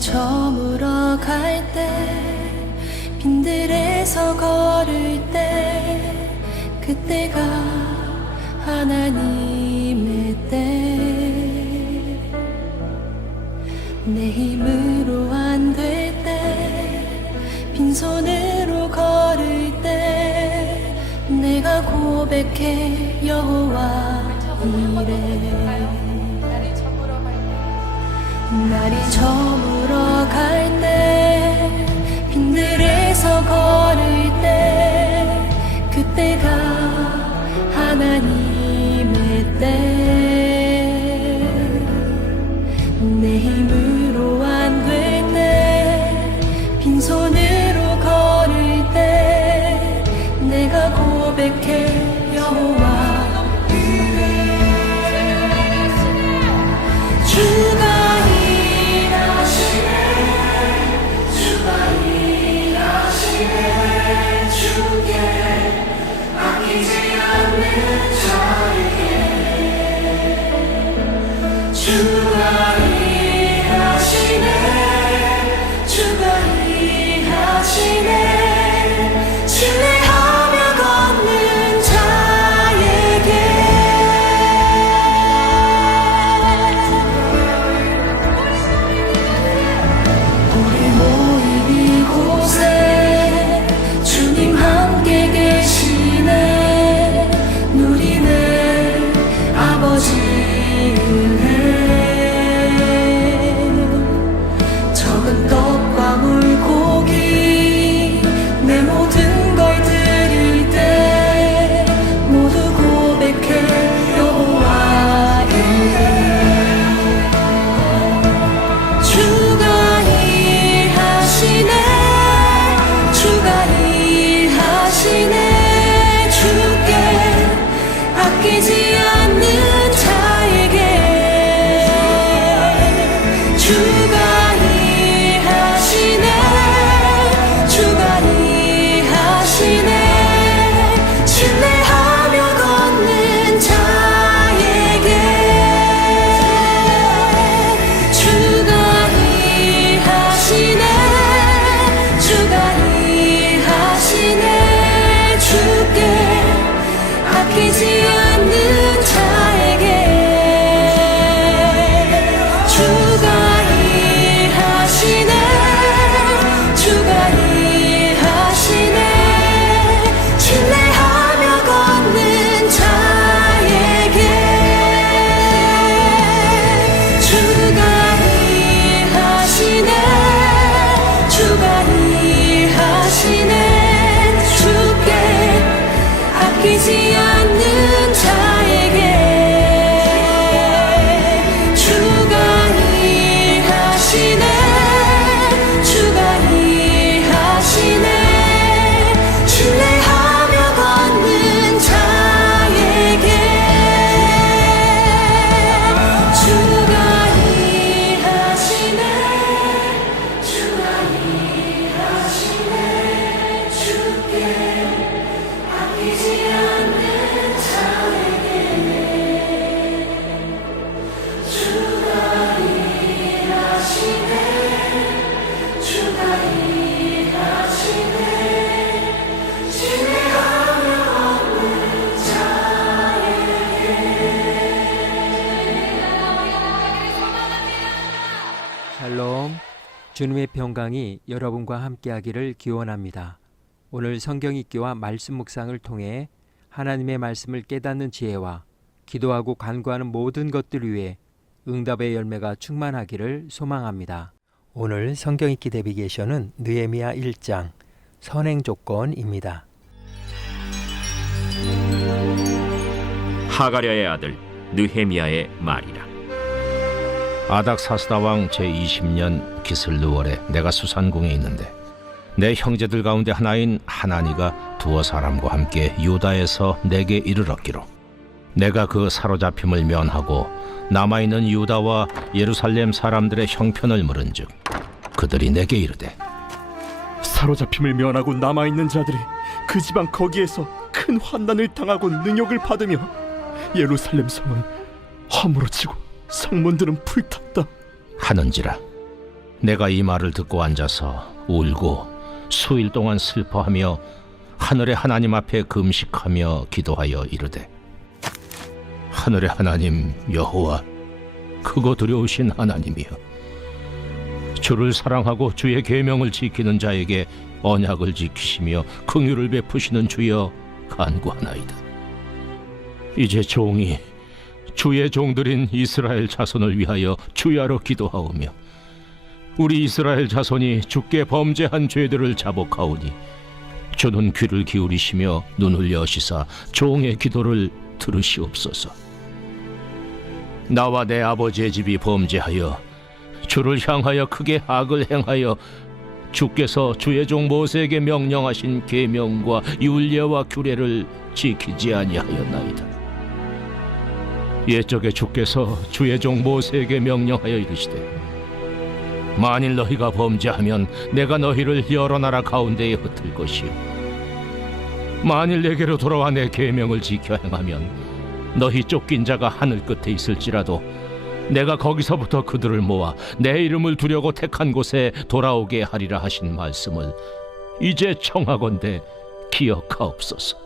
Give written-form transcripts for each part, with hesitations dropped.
날이 저물어 갈 때 빈들에서 걸을 때 그때가 하나님의 때 내 힘으로 안 될 때 빈손으로 걸을 때 내가 고백해 여호와 이래 날이 저물어 갈 때 빈들에서 걸을 때 그때가 하나님의 때 내 힘으로 안 될 때 빈손으로 걸을 때 내가 고백해 여호와 주가 주가 일하시네 주가 일하시네 신뢰하며 걷는 자에게 우리 모인 이곳에 주님 함께 계시네 누리네 아버지를 적은 떡과 물고기 내 모든 걸 드릴 때 모두 고백해 여호와 이래 주가 일하시네 주가 일하시네 주께 아끼지 않는 자에게 주가 일하시네 주가 일하시네 신뢰하며 걷는 자에게 주가 일하시네 주가 일하시네 주께 아끼지 않는 자에게 주가 일하시네 주가 일하시네 신뢰하며 걷는 자에게 주가 일하시네 주가 일하시네 주께 아끼지 않는 자에게 주가 일하시네 주가 일하시네 신뢰하며 걷는 자에게 주가 일하시네 주가 일하시네 주께 아끼지 않는 자에게 주가 일하시네 주가 일하시네 신뢰하며 걷는 자에게 샬롬, 주님의 평강이 여러분과 함께하기를 기원합니다. 오늘 성경 읽기와 말씀 묵상을 통해 하나님의 말씀을 깨닫는 지혜와 기도하고 간구하는 모든 것들 위해 응답의 열매가 충만하기를 소망합니다. 오늘 성경 읽기 내비게이션은 느헤미야 1장 선행 조건입니다. 하가랴의 아들 느헤미야의 말이라. 아닥사스다 왕 제20년 기슬르월에 내가 수산궁에 있는데 내 형제들 가운데 하나인 하나니가 두어 사람과 함께 유다에서 내게 이르렀기로 내가 그 사로잡힘을 면하고 남아있는 유다와 예루살렘 사람들의 형편을 물은즉 그들이 내게 이르되 사로잡힘을 면하고 남아있는 자들이 그 지방 거기에서 큰 환난을 당하고 능욕을 받으며 예루살렘 성은 허물어지고 성문들은 불탔다 하는지라 내가 이 말을 듣고 앉아서 울고 수일 동안 슬퍼하며 하늘의 하나님 앞에 금식하며 기도하여 이르되, 하늘의 하나님 여호와, 크고 두려우신 하나님이여, 주를 사랑하고 주의 계명을 지키는 자에게 언약을 지키시며 긍휼을 베푸시는 주여 간구하나이다. 이제 종이 주의 종들인 이스라엘 자손을 위하여 주야로 기도하오며, 우리 이스라엘 자손이 주께 범죄한 죄들을 자복하오니 주는 귀를 기울이시며 눈을 여시사 종의 기도를 들으시옵소서. 나와 내 아버지의 집이 범죄하여 주를 향하여 크게 악을 행하여 주께서 주의 종 모세에게 명령하신 계명과 율례와 규례를 지키지 아니하였나이다. 옛적에 주께서 주의 종 모세에게 명령하여 이르시되, 만일 너희가 범죄하면 내가 너희를 여러 나라 가운데에 흩을 것이요, 만일 내게로 돌아와 내 계명을 지켜 행하면 너희 쫓긴 자가 하늘 끝에 있을지라도 내가 거기서부터 그들을 모아 내 이름을 두려고 택한 곳에 돌아오게 하리라 하신 말씀을 이제 청하건대 기억하옵소서.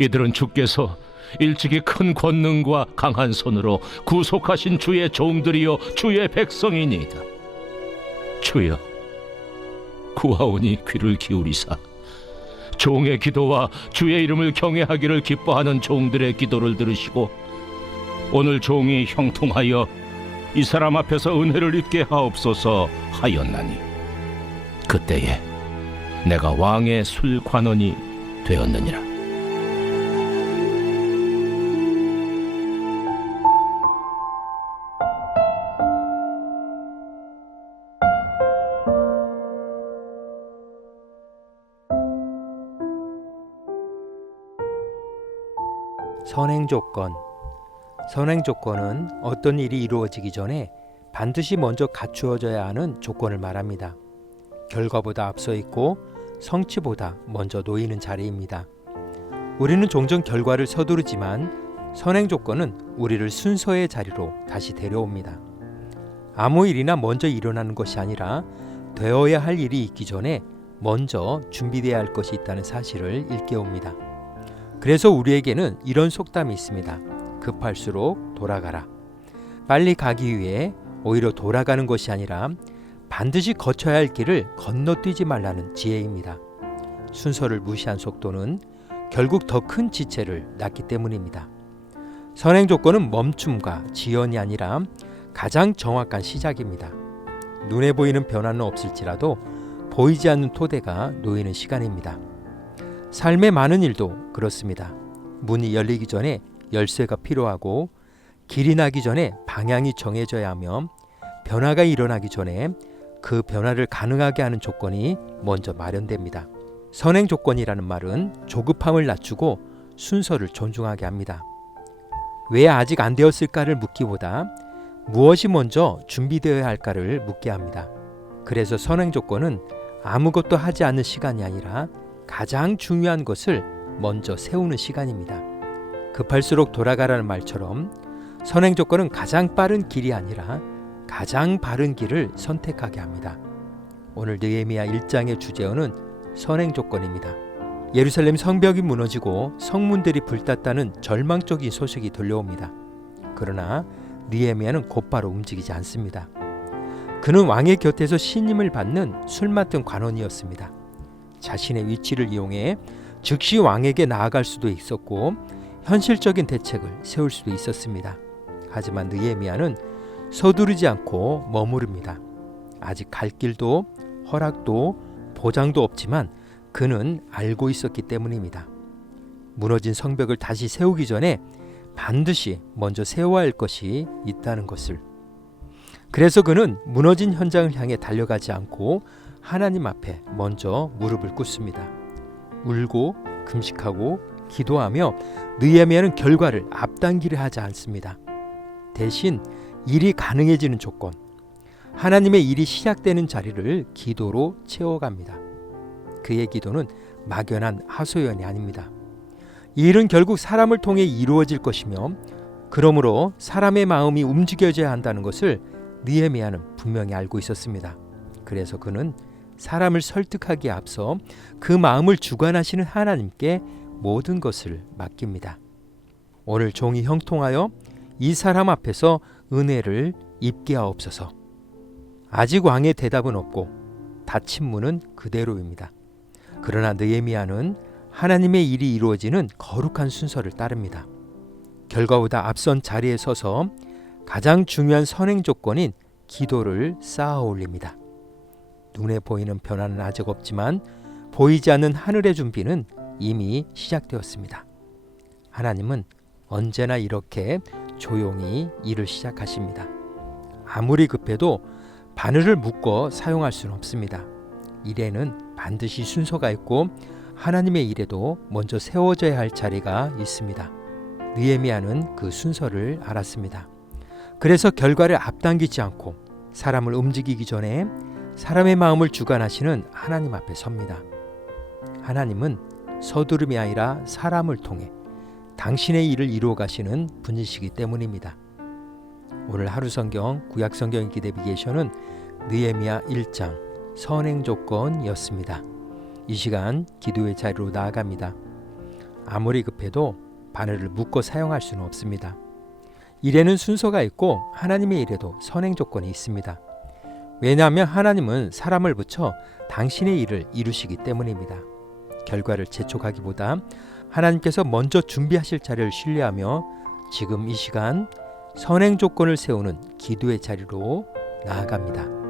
이들은 주께서 일찍이 큰 권능과 강한 손으로 구속하신 주의 종들이요 주의 백성이니이다. 주여, 구하오니 귀를 기울이사 종의 기도와 주의 이름을 경외하기를 기뻐하는 종들의 기도를 들으시고 오늘 종이 형통하여 이 사람 앞에서 은혜를 입게 하옵소서 하였나니, 그때에 내가 왕의 술관원이 되었느니라. 선행 조건. 선행 조건은 어떤 일이 이루어지기 전에 반드시 먼저 갖추어져야 하는 조건을 말합니다. 결과보다 앞서 있고 성취보다 먼저 놓이는 자리입니다. 우리는 종종 결과를 서두르지만 선행 조건은 우리를 순서의 자리로 다시 데려옵니다. 아무 일이나 먼저 일어나는 것이 아니라 되어야 할 일이 있기 전에 먼저 준비되어야 할 것이 있다는 사실을 일깨웁니다. 그래서 우리에게는 이런 속담이 있습니다. 급할수록 돌아가라. 빨리 가기 위해 오히려 돌아가는 것이 아니라 반드시 거쳐야 할 길을 건너뛰지 말라는 지혜입니다. 순서를 무시한 속도는 결국 더 큰 지체를 낳기 때문입니다. 선행 조건은 멈춤과 지연이 아니라 가장 정확한 시작입니다. 눈에 보이는 변화는 없을지라도 보이지 않는 토대가 놓이는 시간입니다. 삶의 많은 일도 그렇습니다. 문이 열리기 전에 열쇠가 필요하고, 길이 나기 전에 방향이 정해져야 하며, 변화가 일어나기 전에 그 변화를 가능하게 하는 조건이 먼저 마련됩니다. 선행 조건이라는 말은 조급함을 낮추고 순서를 존중하게 합니다. 왜 아직 안 되었을까를 묻기보다 무엇이 먼저 준비되어야 할까를 묻게 합니다. 그래서 선행 조건은 아무것도 하지 않는 시간이 아니라 가장 중요한 것을 먼저 세우는 시간입니다. 급할수록 돌아가라는 말처럼 선행 조건은 가장 빠른 길이 아니라 가장 바른 길을 선택하게 합니다. 오늘 느헤미야 1장의 주제어는 선행 조건입니다. 예루살렘 성벽이 무너지고 성문들이 불탔다는 절망적인 소식이 들려옵니다. 그러나 느헤미야는 곧바로 움직이지 않습니다. 그는 왕의 곁에서 신임을 받는 술 맡은 관원이었습니다. 자신의 위치를 이용해 즉시 왕에게 나아갈 수도 있었고 현실적인 대책을 세울 수도 있었습니다. 하지만 느헤미야는 서두르지 않고 머무릅니다. 아직 갈 길도 허락도 보장도 없지만 그는 알고 있었기 때문입니다. 무너진 성벽을 다시 세우기 전에 반드시 먼저 세워야 할 것이 있다는 것을. 그래서 그는 무너진 현장을 향해 달려가지 않고 하나님 앞에 먼저 무릎을 꿇습니다. 울고 금식하고 기도하며 느헤미야는 결과를 앞당기려 하지 않습니다. 대신 일이 가능해지는 조건, 하나님의 일이 시작되는 자리를 기도로 채워갑니다. 그의 기도는 막연한 하소연이 아닙니다. 이 일은 결국 사람을 통해 이루어질 것이며, 그러므로 사람의 마음이 움직여져야 한다는 것을 느헤미야는 분명히 알고 있었습니다. 그래서 그는 사람을 설득하기에 앞서 그 마음을 주관하시는 하나님께 모든 것을 맡깁니다. 오늘 종이 형통하여 이 사람 앞에서 은혜를 입게 하옵소서. 아직 왕의 대답은 없고 닫힌 문은 그대로입니다. 그러나 느헤미야는 하나님의 일이 이루어지는 거룩한 순서를 따릅니다. 결과보다 앞선 자리에 서서 가장 중요한 선행 조건인 기도를 쌓아 올립니다. 눈에 보이는 변화는 아직 없지만 보이지 않는 하늘의 준비는 이미 시작되었습니다. 하나님은 언제나 이렇게 조용히 일을 시작하십니다. 아무리 급해도 바늘을 묶어 사용할 수는 없습니다. 일에는 반드시 순서가 있고 하나님의 일에도 먼저 세워져야 할 자리가 있습니다. 느헤미야는 그 순서를 알았습니다. 그래서 결과를 앞당기지 않고 사람을 움직이기 전에 사람의 마음을 주관하시는 하나님 앞에 섭니다. 하나님은 서두름이 아니라 사람을 통해 당신의 일을 이루어 가시는 분이시기 때문입니다. 오늘 하루 성경 구약 성경 읽기 내비게이션은 느헤미야 1장 선행 조건이었습니다. 이 시간 기도의 자리로 나아갑니다. 아무리 급해도 바늘을 묶어 사용할 수는 없습니다. 일에는 순서가 있고 하나님의 일에도 선행 조건이 있습니다. 왜냐하면 하나님은 사람을 붙여 당신의 일을 이루시기 때문입니다. 결과를 재촉하기보다 하나님께서 먼저 준비하실 자리를 신뢰하며 지금 이 시간 선행 조건을 세우는 기도의 자리로 나아갑니다.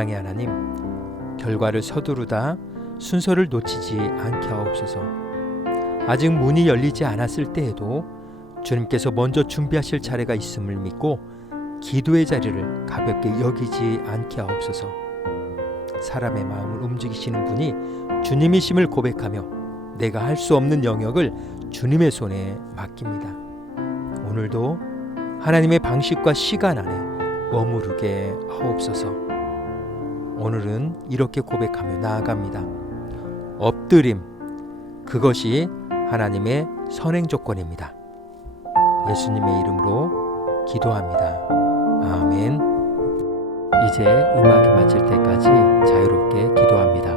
사랑의 하나님, 결과를 서두르다 순서를 놓치지 않게 하옵소서. 아직 문이 열리지 않았을 때에도 주님께서 먼저 준비하실 차례가 있음을 믿고 기도의 자리를 가볍게 여기지 않게 하옵소서. 사람의 마음을 움직이시는 분이 주님이심을 고백하며 내가 할 수 없는 영역을 주님의 손에 맡깁니다. 오늘도 하나님의 방식과 시간 안에 머무르게 하옵소서. 오늘은 이렇게 고백하며 나아갑니다. 엎드림, 그것이 하나님의 선행 조건입니다. 예수님의 이름으로 기도합니다. 아멘. 이제 음악이 마칠 때까지 자유롭게 기도합니다.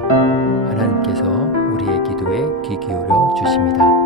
하나님께서 우리의 기도에 귀 기울여 주십니다.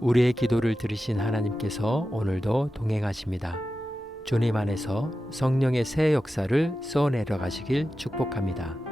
우리의 기도를 들으신 하나님께서 오늘도 동행하십니다. 주님 안에서 성령의 새 역사를 써내려 가시길 축복합니다.